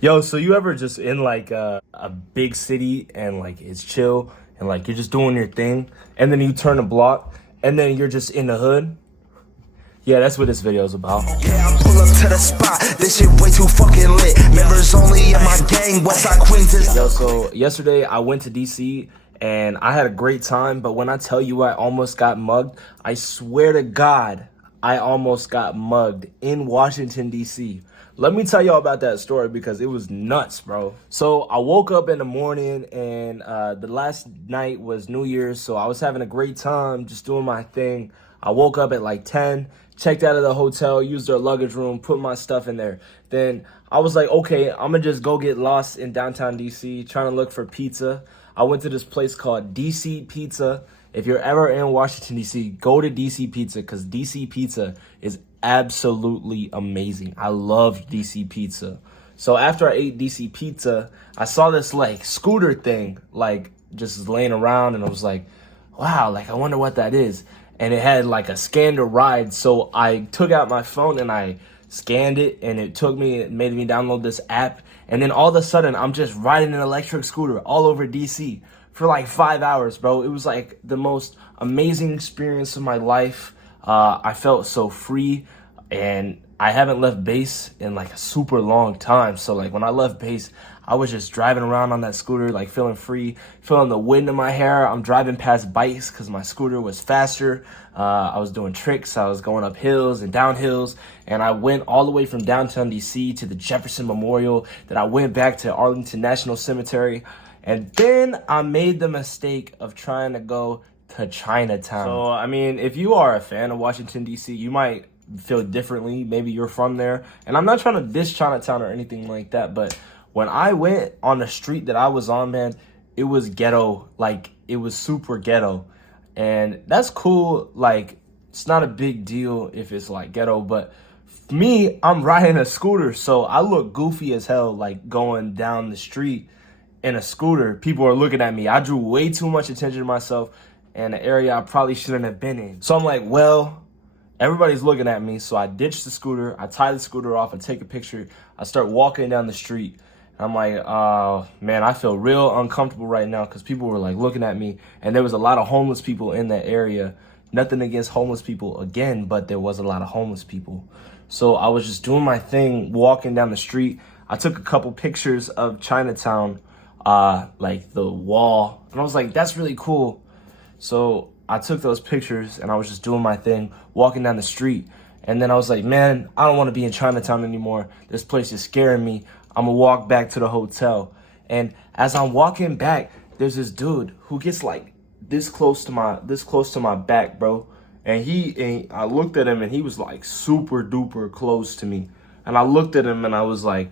Yo, so you ever just in like a big city and like it's chill and like you're just doing your thing and then you turn a block and then you're just in the hood? Yeah, that's what this video is about. Yeah, I pull up to the spot. This shit way too fucking lit. Members only in my gang, Westside Queens is. Yo, so yesterday I went to DC and I had a great time, but when I tell you I almost got mugged, I swear to God, I almost got mugged in Washington, DC. Let me tell y'all about that story because it was nuts, bro. So I woke up in the morning and the last night was New Year's, so I was having a great time, just doing my thing. I woke up at like 10, checked out of the hotel, used their luggage room, put my stuff in there. Then I was like, okay, I'm gonna just go get lost in downtown DC, trying to look for pizza. I went to this place called DC Pizza. If you're ever in Washington, D.C., go to DC Pizza because DC Pizza is absolutely amazing. I love DC Pizza. So after I ate DC Pizza, I saw this like scooter thing, like just laying around, and I was like, wow, like I wonder what that is. And it had like a scan to ride. So I took out my phone and I scanned it, and it made me download this app. And then all of a sudden, I'm just riding an electric scooter all over DC for like 5 hours, bro. It was like the most amazing experience of my life. I felt so free, and I haven't left base in like a super long time. So like when I left base, I was just driving around on that scooter, like feeling free, feeling the wind in my hair. I'm driving past bikes because my scooter was faster. I was doing tricks. I was going up hills and down hills, and I went all the way from downtown DC to the Jefferson Memorial. Then I went back to Arlington National Cemetery, and then I made the mistake of trying to go to Chinatown. So, I mean, if you are a fan of Washington, D.C., you might feel differently. Maybe you're from there. And I'm not trying to diss Chinatown or anything like that, but when I went on the street that I was on, man, it was ghetto. Like, it was super ghetto. And that's cool. Like, it's not a big deal if it's like ghetto, but me, I'm riding a scooter, so I look goofy as hell, like going down the street in a scooter. People are looking at me. I drew way too much attention to myself in an area I probably shouldn't have been in. So I'm like, well, everybody's looking at me. So I ditch the scooter. I tie the scooter off. I take a picture. I start walking down the street. I'm like, oh, man, I feel real uncomfortable right now because people were like looking at me, and there was a lot of homeless people in that area. Nothing against homeless people again, but there was a lot of homeless people. So I was just doing my thing, walking down the street. I took a couple pictures of Chinatown, like the wall, and I was like, that's really cool. So I took those pictures and I was just doing my thing, walking down the street. And then I was like, man, I don't want to be in Chinatown anymore. This place is scaring me. I'm gonna walk back to the hotel. And as I'm walking back, there's this dude who gets like this close to my back, bro. And I looked at him and he was like super duper close to me. And I looked at him and I was like,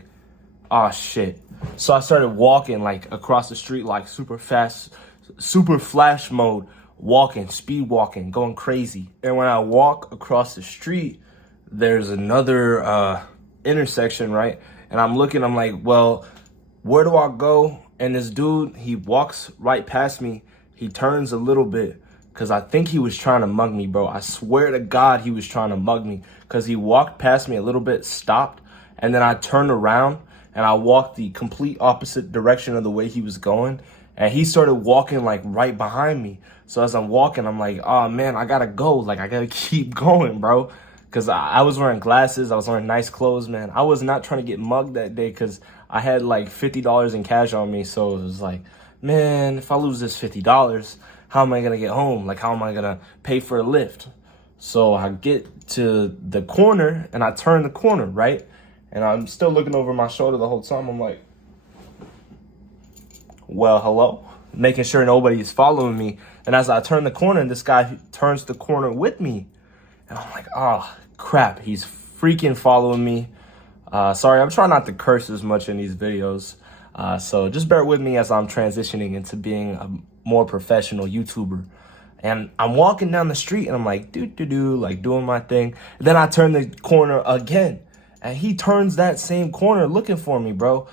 oh shit. So I started walking like across the street, like super fast, super flash mode, walking, speed walking, going crazy. And when I walk across the street, there's another intersection, right? And I'm looking, I'm like, well, where do I go? And this dude, he walks right past me. He turns a little bit because I think he was trying to mug me, bro. I swear to God, he was trying to mug me because he walked past me a little bit, stopped, and then I turned around and I walked the complete opposite direction of the way he was going. And he started walking like right behind me. So as I'm walking, I'm like, oh man, I gotta go. Like I gotta keep going, bro. Cause I was wearing glasses. I was wearing nice clothes, man. I was not trying to get mugged that day cause I had like $50 in cash on me. So it was like, man, if I lose this $50, how am I gonna get home? Like how am I gonna pay for a Lyft? So I get to the corner and I turn the corner, right? And I'm still looking over my shoulder the whole time. I'm like, well, hello, making sure nobody's following me. And as I turn the corner, this guy turns the corner with me. And I'm like, oh, crap, he's freaking following me. Sorry, I'm trying not to curse as much in these videos. So just bear with me as I'm transitioning into being a more professional YouTuber. And I'm walking down the street and I'm like, like doing my thing. And then I turn the corner again. And he turns that same corner looking for me, bro.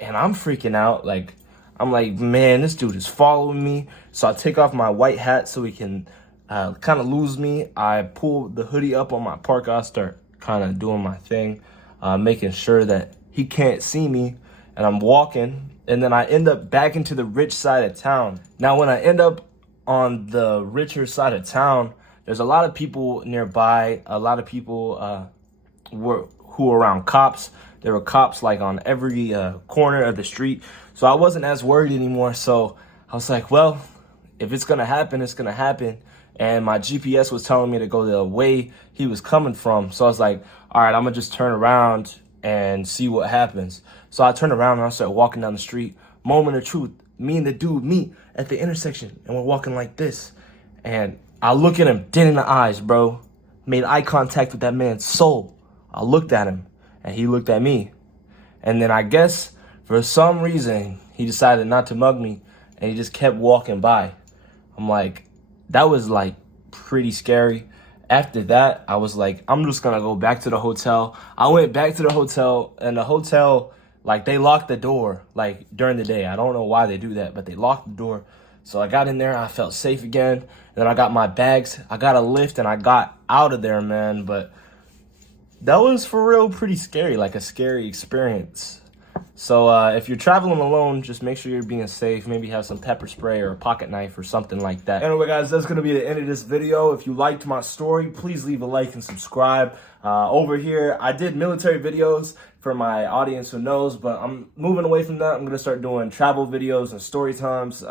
And I'm freaking out, like, I'm like, man, this dude is following me. So I take off my white hat so he can kind of lose me. I pull the hoodie up on my parka. I start kind of doing my thing, making sure that he can't see me. and I'm walking, and then I end up back into the rich side of town. Now, when I end up on the richer side of town, there's a lot of people nearby, a lot of people who were around cops. There were cops like on every corner of the street. So I wasn't as worried anymore. So I was like, well, if it's gonna happen, it's gonna happen. And my GPS was telling me to go the way he was coming from. So I was like, all right, I'm gonna just turn around and see what happens. So I turned around and I started walking down the street. Moment of truth, me and the dude meet at the intersection and we're walking like this. And I look at him dead in the eyes, bro. Made eye contact with that man's soul. I looked at him and he looked at me. And then I guess for some reason, he decided not to mug me and he just kept walking by. I'm like, that was like pretty scary. After that, I was like, I'm just gonna go back to the hotel. I went back to the hotel, and the hotel, like, they locked the door like during the day. I don't know why they do that, but they locked the door. So I got in there, I felt safe again. And then I got my bags, I got a lift, and I got out of there, man. But that was for real pretty scary, like a scary experience. So if you're traveling alone, just make sure you're being safe. Maybe have some pepper spray or a pocket knife or something like that. Anyway, guys, that's going to be the end of this video. If you liked my story, please leave a like and subscribe. Over here, I did military videos for my audience who knows, but I'm moving away from that. I'm going to start doing travel videos and story times.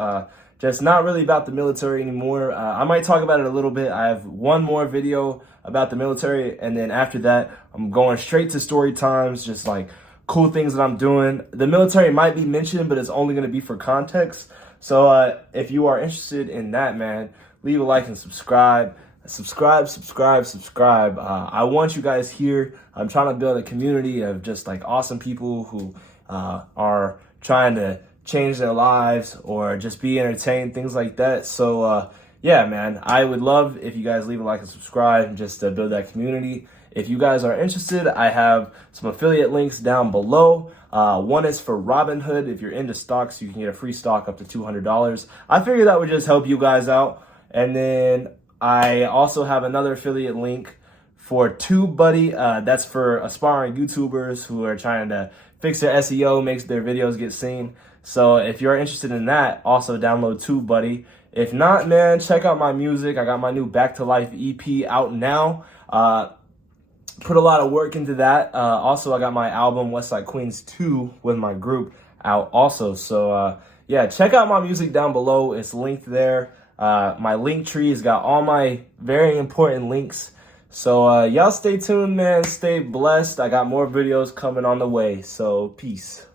Just not really about the military anymore. I might talk about it a little bit. I have one more video about the military, and then after that, I'm going straight to story times, just like cool things that I'm doing. The military might be mentioned, but it's only going to be for context. So if you are interested in that, man, leave a like and subscribe. Subscribe. I want you guys here. I'm trying to build a community of just like awesome people who are trying to change their lives or just be entertained, things like that. So yeah, man, I would love if you guys leave a like and subscribe just to build that community. If you guys are interested, I have some affiliate links down below. One is for Robinhood. If you're into stocks, you can get a free stock up to $200. I figured that would just help you guys out. And then I also have another affiliate link for TubeBuddy. That's for aspiring YouTubers who are trying to fix their SEO, make their videos get seen. So if you're interested in that, also download TubeBuddy. If not, man, check out my music. I got my new Back to Life EP out now. Put a lot of work into that. Also, I got my album Westside Queens 2 with my group out also. So yeah, check out my music down below. It's linked there. My link tree has got all my very important links. So y'all stay tuned, man. Stay blessed. I got more videos coming on the way. So peace.